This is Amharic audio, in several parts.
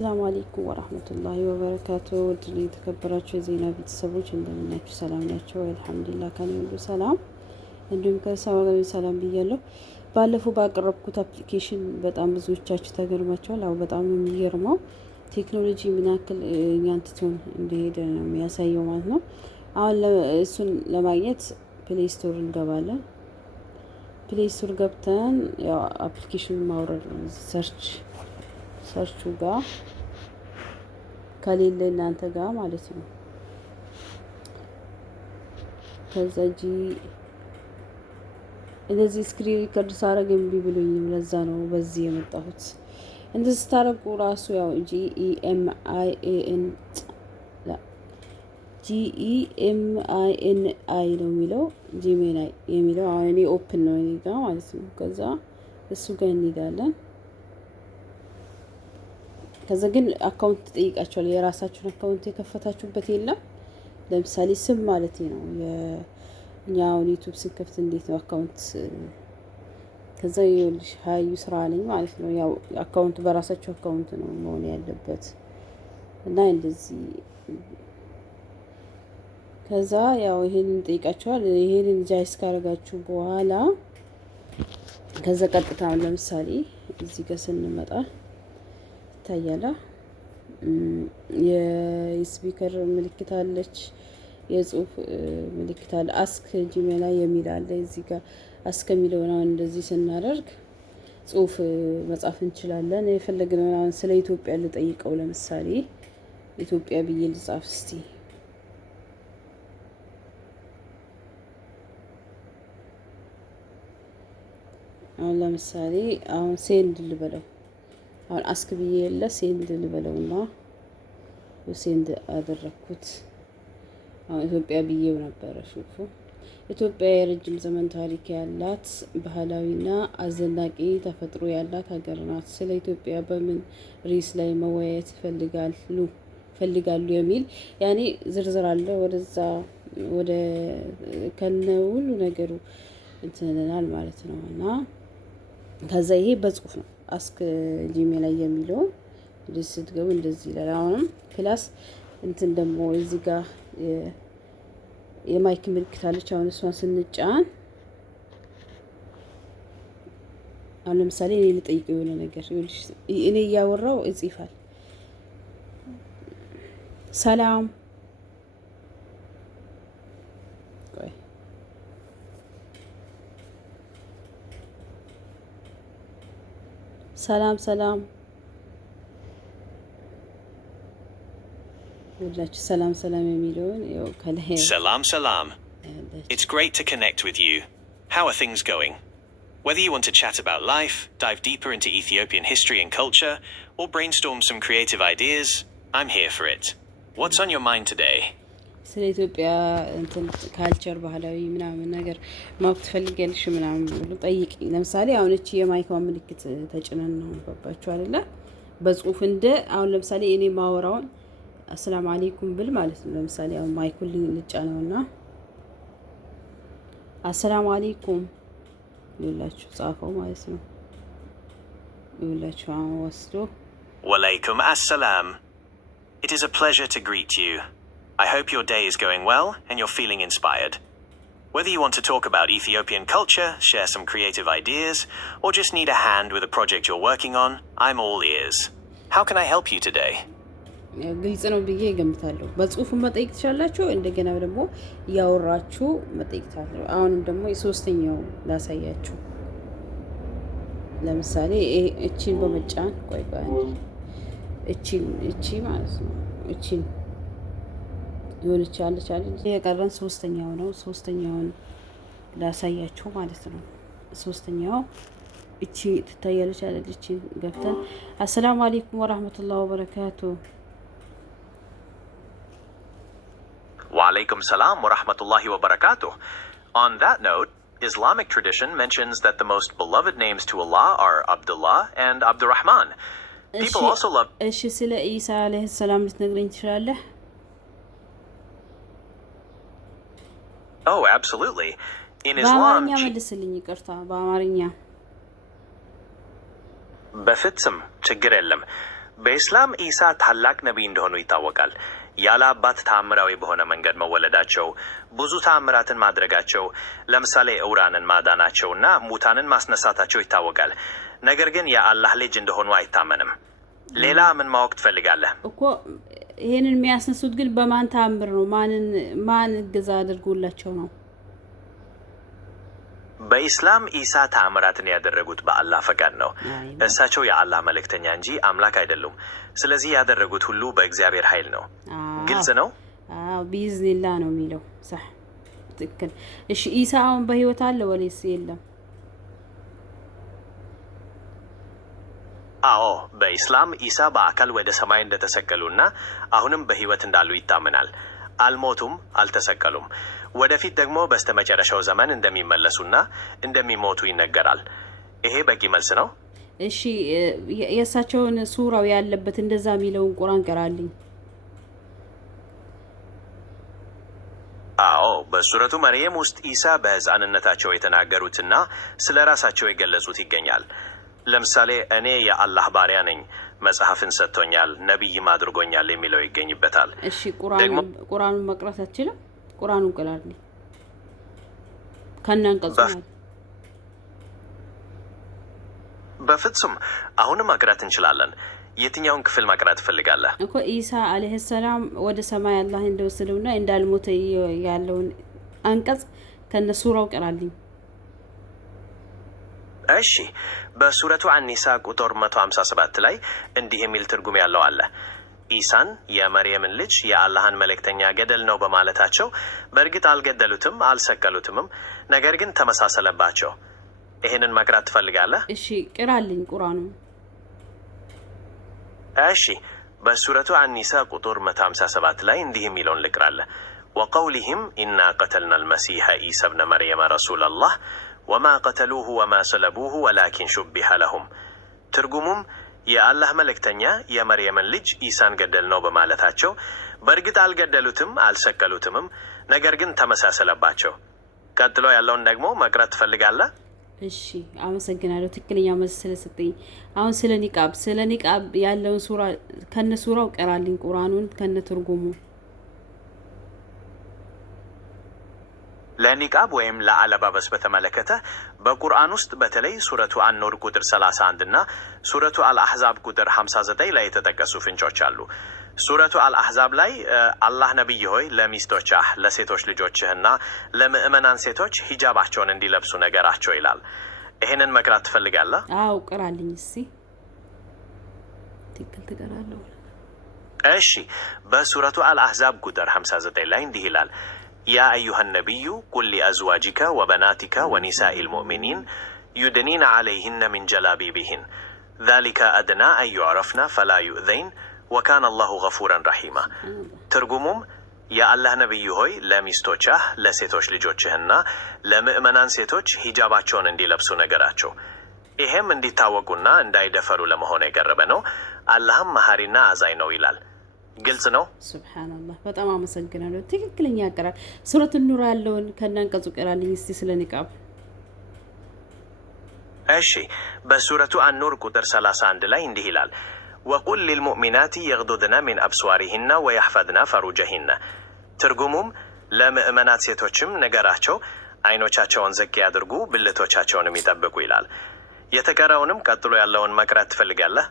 السلام عليكم ورحمة الله وبركاته. ودني تكبراتشو زينا ቤተሰቦች እንደምናችሁ ሰላም ናችሁ? አልহামዱሊላህ ከኔ ሁሉ ሰላም እንዲሁም ከሰማጋዊ ሰላም ብያለሁ። ባለፈው ባቀረብኩት አፕሊኬሽን በጣም ብዙዎቻችሁ ተገርማችኋል። አው በጣም የሚገርመው ቴክኖሎጂ ምን ያክል እኛን ትቶን እንደሄደ ነው የሚያሳየው ማለት ነው። አሁን እሱን ለማግኘት ፕሌይ ስቶር እንገባለን። ፕሌይ ስቶር ገብተን ያው አፕሊኬሽን ማውረድ ነው። ሰርቹ ጋር ከሌለ እናንተ ጋር ማለት ነው። ከዛ እንደዚህ ስክሪን ሪከርድ ሳረግ እምቢ ብሎኝ ለዛ ነው በዚህ የመጣሁት። እንደዚህ ስታረጉ ራሱ ያው GEMINI ነው የሚለው ጂሜናይ የሚለው አሁን እኔ ኦፕን ነው እኔ ጋር ማለት ነው። ከዛ እሱ ጋር እንሄዳለን። ከዛ ግን አካውንት ትጠይቃቸዋል። የራሳችሁን አካውንት የከፈታችሁበት የለም። ለምሳሌ ስም ማለት ነው። የኛው ዩቲዩብ ስንከፍት እንዴት ነው አካውንት? ከዛ ይኸውልሽ ሀዩ ስራ ነኝ ማለት ነው። ያው አካውንት በራሳችሁ አካውንት ነው መሆን ያለበት እና እንደዚህ ከዛ ያው ይሄንን ጠይቃቸዋል። ይሄንን ጃይስ ካረጋችሁ በኋላ ከዛ ቀጥታ ለምሳሌ እዚህ ጋር ስንመጣ ታያላ የስፒከር ምልክት አለች፣ የጽሁፍ ምልክት አለ። አስክ ጂሜላ የሚል አለ። እዚህ ጋር አስክ የሚለውን አሁን እንደዚህ ስናደርግ ጽሁፍ መጻፍ እንችላለን። የፈለግነውን አሁን ስለ ኢትዮጵያ ልጠይቀው ለምሳሌ ኢትዮጵያ ብዬ ልጻፍ እስቲ። አሁን ለምሳሌ አሁን ሴንድ ልበለው አሁን አስክ ብዬ የለ ሴንድ ልበለውና ሴንድ አደረኩት። አሁን ኢትዮጵያ ብዬው ነበረ። ሹፉ ኢትዮጵያ የረጅም ዘመን ታሪክ ያላት ባህላዊና አዘናቂ ተፈጥሮ ያላት ሀገር ናት። ስለ ኢትዮጵያ በምን ርዕስ ላይ መወያየት ይፈልጋሉ የሚል ያኔ ዝርዝር አለ። ወደዛ ወደ ከነ ሁሉ ነገሩ እንትናል ማለት ነው። እና ከዛ ይሄ በጽሁፍ ነው። አስክ ጂሜል ላይ የሚለው እንደዚህ ስትገቡ እንደዚህ ይላል። አሁንም ፕላስ እንትን ደግሞ እዚህ ጋር የማይክ ምልክት አለች። አሁን እሷን ስንጫን አሁን ለምሳሌ እኔ ልጠይቀው የሆነ ነገር እኔ እያወራው ይጽፋል። ሰላም ሰላም ሰላም ወላችሁ ሰላም ሰላም የሚለውን ያው ከላይ ሰላም ሰላም. It's great to connect with you. How are things going? Whether you want to chat about life, dive deeper into Ethiopian history and culture, or brainstorm some creative ideas, I'm here for it. What's on your mind today? ስለ ኢትዮጵያ እንትን ካልቸር ባህላዊ ምናምን ነገር ማወቅ ትፈልጊያለሽ ምናምን ብሎ ጠይቂ። ለምሳሌ አሁን እቺ የማይክዋ ምልክት ተጭነን ነው ባባችሁ አይደለ? በጽሁፍ እንደ አሁን ለምሳሌ እኔ ማወራውን አሰላሙ አለይኩም ብል ማለት ነው። ለምሳሌ አሁን ማይኩን ልጫነውና አሰላሙ አለይኩም ይላችሁ ጻፈው ማለት ነው። ይላችሁ አሁን ወስዶ Walaikum assalam. It is a pleasure to greet you. I hope your day is going well and you're feeling inspired. Whether you want to talk about Ethiopian culture, share some creative ideas, or just need a hand with a project you're working on, I'm all ears. How can I help you today? ግልጽ ነው ብዬ እገምታለሁ። በጽሁፍ መጠየቅ ትችላላችሁ፣ እንደገና ደግሞ ያወራችሁ መጠየቅ ትችላላችሁ። አሁንም ደግሞ የሶስተኛው ላሳያችሁ። ለምሳሌ እቺን በመጫን ቆይ እቺ ማለት ነው። እቺን የሆነች አለች አይደል? የቀረን ሶስተኛው ነው። ሶስተኛውን ላሳያችሁ ማለት ነው። ሶስተኛው እቺ ትታያለች አይደል? እቺ ገብተን አሰላሙ አለይኩም ወራህመቱላሂ ወበረካቱ። Walaikum salam wa rahmatullahi wa barakatuh. On that note, Islamic tradition mentions that the most beloved names to Allah are Abdullah and Abdurrahman. People also love... እሺ ስለ ኢሳ አለይሂ ሰላም ልትነግረኝ ትችላለህ? Oh, absolutely. In Islam... በአማርኛ መልስልኝ፣ ይቅርታ በአማርኛ በፍጹም ችግር የለም። በኢስላም ኢሳ ታላቅ ነቢይ እንደሆኑ ይታወቃል። ያለ አባት ተአምራዊ በሆነ መንገድ መወለዳቸው፣ ብዙ ተአምራትን ማድረጋቸው፣ ለምሳሌ ዕውራንን ማዳናቸውና ሙታንን ማስነሳታቸው ይታወቃል። ነገር ግን የአላህ ልጅ እንደሆኑ አይታመንም። ሌላ ምን ማወቅ ትፈልጋለህ? እኮ ይሄንን የሚያስነሱት ግን በማን ተአምር ነው? ማን እገዛ አድርጎላቸው ነው? በኢስላም ኢሳ ተአምራትን ያደረጉት በአላህ ፈቃድ ነው። እሳቸው የአላህ መልእክተኛ እንጂ አምላክ አይደሉም። ስለዚህ ያደረጉት ሁሉ በእግዚአብሔር ኃይል ነው። ግልጽ ነው? ቢዝኒላ ነው የሚለው። صح ትክክል። እሺ ኢሳ አሁን በህይወት አለ ወይስ የለም? አዎ፣ በኢስላም ኢሳ በአካል ወደ ሰማይ እንደተሰቀሉና አሁንም በህይወት እንዳሉ ይታመናል። አልሞቱም፣ አልተሰቀሉም። ወደፊት ደግሞ በስተመጨረሻው ዘመን እንደሚመለሱና እንደሚሞቱ ይነገራል። ይሄ በቂ መልስ ነው። እሺ የእሳቸውን ሱራው ያለበት እንደዛ የሚለውን ቁርአን ቀራልኝ። አዎ፣ በሱረቱ መርየም ውስጥ ኢሳ በህፃንነታቸው የተናገሩትና ስለ ራሳቸው የገለጹት ይገኛል። ለምሳሌ እኔ የአላህ ባሪያ ነኝ፣ መጽሐፍን ሰጥቶኛል፣ ነቢይም አድርጎኛል የሚለው ይገኝበታል። እሺ ቁርአኑን መቅራት አትችልም? ቁርአኑን ቀራልኝ ከናንቀጹ በፍጹም አሁንም ማቅራት እንችላለን። የትኛውን ክፍል ማቅራት ትፈልጋለህ? እኮ ኢሳ አለይሂ ሰላም ወደ ሰማይ አላህ እንደወሰደውና እንዳልሞተ ያለውን አንቀጽ ከነሱራው ቀራልኝ። እሺ በሱረቱ አኒሳ ቁጥር 157 ላይ እንዲህ የሚል ትርጉም ያለው አለ። ኢሳን የመርየምን ልጅ የአላህን መልእክተኛ ገደል ነው በማለታቸው በእርግጥ አልገደሉትም፣ አልሰቀሉትምም፣ ነገር ግን ተመሳሰለባቸው። ይሄንን መቅራት ትፈልጋለህ? እሺ ቅራልኝ ቁርአኑ። እሺ በሱረቱ አኒሳ ቁጥር 157 ላይ እንዲህ የሚለውን ልቅራለህ። ወቀውሊህም ኢና ቀተልና አልመሲሐ ኢሳ ብነ መርየመ ረሱለላህ ወማ ቀተሉሁ ወማ ሰለቡሁ ወላኪን ሹቢሐ ለሁም። ትርጉሙም የአላህ መልእክተኛ የመርየምን ልጅ ኢሳን ገደል ነው በማለታቸው በእርግጥ አልገደሉትም፣ አልሰቀሉትምም፣ ነገር ግን ተመሳሰለባቸው። ቀጥሎ ያለውን ደግሞ መቅራት ትፈልጋለህ? እሺ አመሰግናለሁ፣ ትክክለኛ መልስ ስለሰጠኝ። አሁን ስለ ኒቃብ ያለውን ሱራ ከነ ሱራው ቀራልኝ ቁርአኑን ከነ ትርጉሙ። ለኒቃብ ወይም ለአለባበስ በተመለከተ በቁርአን ውስጥ በተለይ ሱረቱ አኑር ቁጥር 31 እና ሱረቱ አልአህዛብ ቁጥር 59 ላይ የተጠቀሱ ፍንጮች አሉ። ሱረቱ አልአህዛብ ላይ አላህ ነቢይ ሆይ ለሚስቶችህ፣ ለሴቶች ልጆችህና ለምእመናን ሴቶች ሂጃባቸውን እንዲለብሱ ነገራቸው ይላል። ይሄንን መቅራት ትፈልጋለህ? አው ቅራልኝ እስቲ። ትክክል ትቀራለህ? እሺ በሱረቱ አልአህዛብ ቁጥር 59 ላይ እንዲህ ይላል። ያ አዩሃ ነቢዩ ቁል ሊአዝዋጂከ ወበናቲከ ወኒሳኢል ሙእሚኒን ዩድኒነ ዐለይሂነ ሚን ጀላቢቢሂን ዛሊከ አድና አን ዩዕረፍነ ፈላ ዩእዘይን ወካነ አላሁ ገፉረን ረሒማ። ትርጉሙም የአላህ ነቢይ ሆይ ለሚስቶችህ፣ ለሴቶች ልጆችህና ለምእመናን ሴቶች ሂጃባቸውን እንዲለብሱ ነገራቸው። ይሄም እንዲታወቁና እንዳይደፈሩ ለመሆን የቀረበ ነው። አላህም መሐሪና አዛኝ ነው ይላል። ግልጽ ነው? ሱብሃንአላህ፣ በጣም አመሰግናለሁ። ትክክለኛ ያቀራል። ሱረቱ ኑር ያለውን ከናንቀጹ ቀራልኝ እስቲ ስለ ኒቃብ። እሺ በሱረቱ አኑር ቁጥር 31 ላይ እንዲህ ይላል። ወቁል ሊልሙእሚናቲ የግዱድነ ሚን አብስዋሪሂነ ወየሕፈዝነ ፈሩጀሂነ። ትርጉሙም ለምእመናት ሴቶችም ነገራቸው አይኖቻቸውን ዝቅ ያድርጉ፣ ብልቶቻቸውንም ይጠብቁ ይላል። የተቀረውንም ቀጥሎ ያለውን መቅራት ትፈልጋለህ?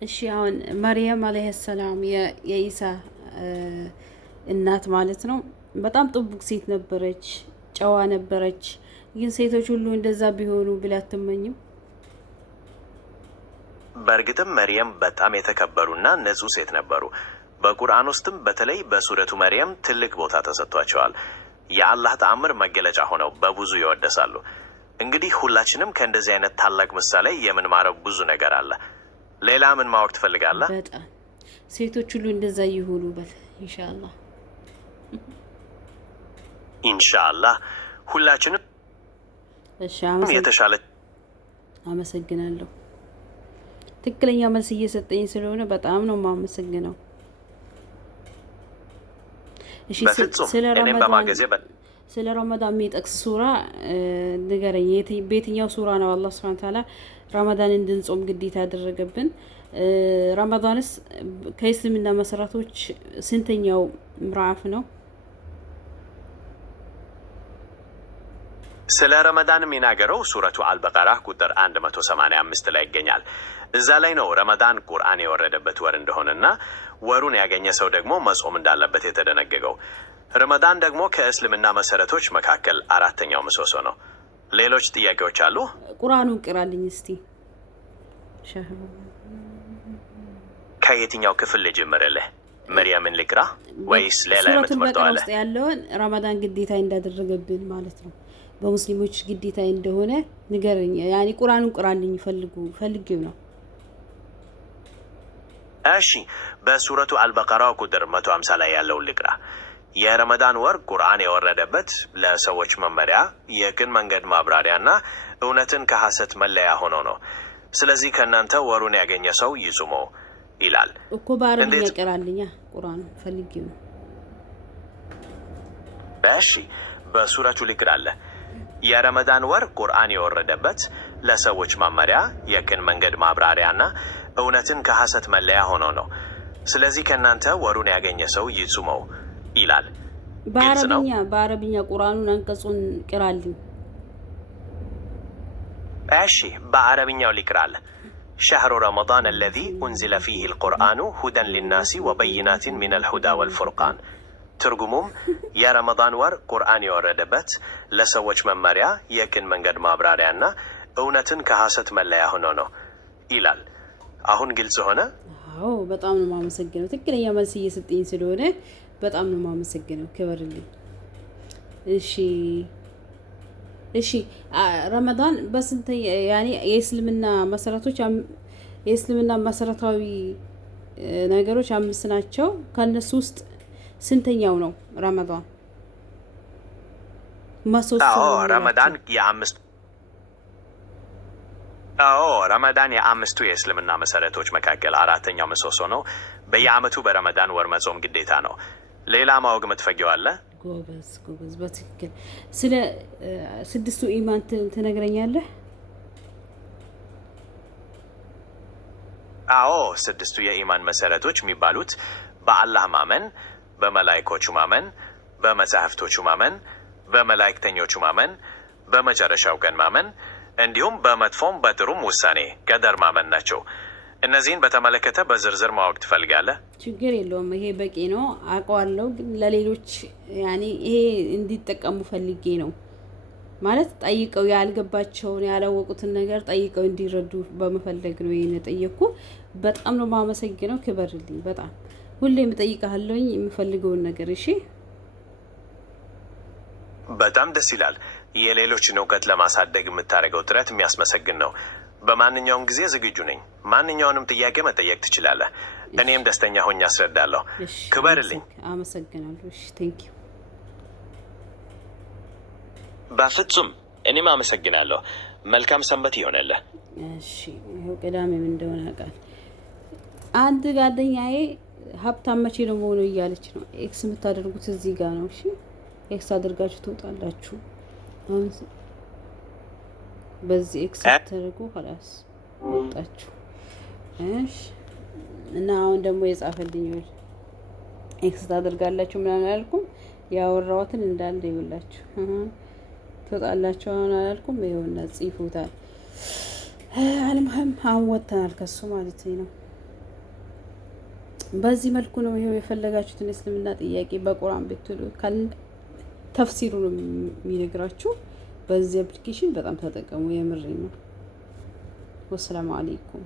እሺ አሁን መርየም አለይሂ ሰላም የኢሳ እናት ማለት ነው። በጣም ጥቡቅ ሴት ነበረች፣ ጨዋ ነበረች። ግን ሴቶች ሁሉ እንደዛ ቢሆኑ ብላ አትመኝም? በእርግጥም መርየም በጣም የተከበሩና ንጹህ ሴት ነበሩ። በቁርአን ውስጥም በተለይ በሱረቱ መርየም ትልቅ ቦታ ተሰጥቷቸዋል። የአላህ ተአምር መገለጫ ሆነው በብዙ ይወደሳሉ። እንግዲህ ሁላችንም ከእንደዚህ አይነት ታላቅ ምሳሌ የምንማረው ብዙ ነገር አለ። ሌላ ምን ማወቅ ትፈልጋለህ? በጣም ሴቶች ሁሉ እንደዛ ይሆኑ በል ኢንሻአላህ። ኢንሻአላህ ሁላችንም የተሻለ። አመሰግናለሁ። ትክክለኛ መልስ እየሰጠኝ ስለሆነ በጣም ነው የማመሰግነው። እሺ ስለ ረመዳን የሚጠቅስ ሱራ ንገረኝ። በየትኛው ሱራ ነው አላህ ሱብሓነሁ ወተዓላ ረመዳን እንድንጾም ግዴታ ያደረገብን? ረመዳንስ ከእስልምና መሰረቶች ስንተኛው ምዕራፍ ነው? ስለ ረመዳን የሚናገረው ሱረቱ አልበቀራ ቁጥር 185 ላይ ይገኛል። እዛ ላይ ነው ረመዳን ቁርአን የወረደበት ወር እንደሆነና ወሩን ያገኘ ሰው ደግሞ መጾም እንዳለበት የተደነገገው። ረመዳን ደግሞ ከእስልምና መሰረቶች መካከል አራተኛው ምሰሶ ነው። ሌሎች ጥያቄዎች አሉ? ቁርአኑን ቅራልኝ እስቲ። ከየትኛው ክፍል ልጀምርልህ? መርያምን ልቅራ ወይስ ሌላ የምትመርጠው አለ? ውስጥ ያለውን ረመዳን ግዴታ እንዳደረገብን ማለት ነው፣ በሙስሊሞች ግዴታ እንደሆነ ንገረኝ። ያኔ ቁርአኑን ቅራልኝ ፈልጊው ነው። እሺ፣ በሱረቱ አልበቀራ ቁጥር 150 ላይ ያለውን ልቅራ። የረመዳን ወር ቁርአን የወረደበት ለሰዎች መመሪያ፣ የቅን መንገድ ማብራሪያና እውነትን ከሐሰት መለያ ሆኖ ነው። ስለዚህ ከእናንተ ወሩን ያገኘ ሰው ይጹመው ይላል እኮ። በአረብኛ ቀራልኛ ቁርአን ፈልጊው። እሺ፣ በሱረቱ ልቅራለ። የረመዳን ወር ቁርአን የወረደበት ለሰዎች መመሪያ፣ የቅን መንገድ ማብራሪያና እውነትን ከሐሰት መለያ ሆኖ ነው። ስለዚህ ከእናንተ ወሩን ያገኘ ሰው ይጹመው ይላል። በአረብኛ ቁርአኑን አንቀጹን ቅራልኝ። እሺ፣ በአረብኛው ሊቅራል። ሸህሩ ረመዳን አለዚ ኡንዚለ ፊህ ልቁርአኑ ሁደን ሊናሲ ወበይናትን ሚን አልሁዳ ወልፉርቃን። ትርጉሙም የረመዳን ወር ቁርአን የወረደበት ለሰዎች መመሪያ፣ የቅን መንገድ ማብራሪያና እውነትን ከሐሰት መለያ ሆኖ ነው ይላል። አሁን ግልጽ ሆነ? አዎ፣ በጣም ነው የማመሰግነው። ትክክለኛ መልስ እየሰጠኝ ስለሆነ በጣም ነው የማመሰግነው። ክበርልኝ። እሺ ረመዳን በስንት ያኔ የእስልምና መሰረታዊ ነገሮች 5 ናቸው። ከነሱ ውስጥ ስንተኛው ነው ረመዳን? ረመዳን የአምስቱ የእስልምና መሰረቶች መካከል አራተኛው ምሰሶ ነው። በየአመቱ በረመዳን ወር መጾም ግዴታ ነው። ሌላ ማወቅ የምትፈልጊው አለ? ጎበዝ፣ በትክክል። ስለ 6ቱ ኢማን ትነግረኛለህ? አዎ፣ 6ቱ የኢማን መሰረቶች የሚባሉት በአላህ ማመን፣ በመላእክቶቹ ማመን፣ በመጻሕፍቶቹ ማመን፣ በመላእክተኞቹ ማመን፣ በመጨረሻው ቀን ማመን እንዲሁም በመጥፎም በጥሩም ውሳኔ ቀደር ማመን ናቸው። እነዚህን በተመለከተ በዝርዝር ማወቅ ትፈልጋለህ? ችግር የለውም፣ ይሄ በቂ ነው፣ አውቀዋለሁ። ግን ለሌሎች ያኔ ይሄ እንዲጠቀሙ ፈልጌ ነው ማለት ጠይቀው ያልገባቸውን ያላወቁትን ነገር ጠይቀው እንዲረዱ በመፈለግ ነው ይሄን ጠየቅኩ። በጣም ነው የማመሰግነው። ክበርልኝ። በጣም ሁሌም እጠይቅሃለሁኝ የምፈልገውን ነገር። እሺ፣ በጣም ደስ ይላል። የሌሎችን እውቀት ለማሳደግ የምታደርገው ጥረት የሚያስመሰግን ነው። በማንኛውም ጊዜ ዝግጁ ነኝ። ማንኛውንም ጥያቄ መጠየቅ ትችላለህ። እኔም ደስተኛ ሆኜ አስረዳለሁ። ክበርልኝ። አመሰግናለሁ። እሺ፣ ቴንክ ዩ። በፍጹም እኔም አመሰግናለሁ። መልካም ሰንበት ይሆነልህ። እሺ፣ ይኸው ቅዳሜ ምን እንደሆነ ያውቃል። አንድ ጓደኛዬ ሀብታም መቼ ነው መሆኑ እያለች ነው። ኤክስ የምታደርጉት እዚህ ጋር ነው። እሺ፣ ኤክስ አድርጋችሁ ትወጣላችሁ። በዚህ ኤክስ ተደርጎ خلاص ወጣችሁ። እሺ፣ እና አሁን ደግሞ የጻፈልኝ ይወል ኤክስ ታደርጋላችሁ ምናምን አላልኩም። ያወራሁትን እንዳለ ይውላችሁ ትወጣላችሁ አሁን አላልኩም። ይኸውና ጽፉታል። አልሙሂም አሁን ወጥተናል ከሱ ማለት ነው። በዚህ መልኩ ነው ይሄው የፈለጋችሁትን እስልምና ጥያቄ በቁርአን ብትሉ ተፍሲሩ ነው የሚነግራችሁ። በዚህ አፕሊኬሽን በጣም ተጠቀሙ። የምሬ ነው። ወሰላሙ አለይኩም።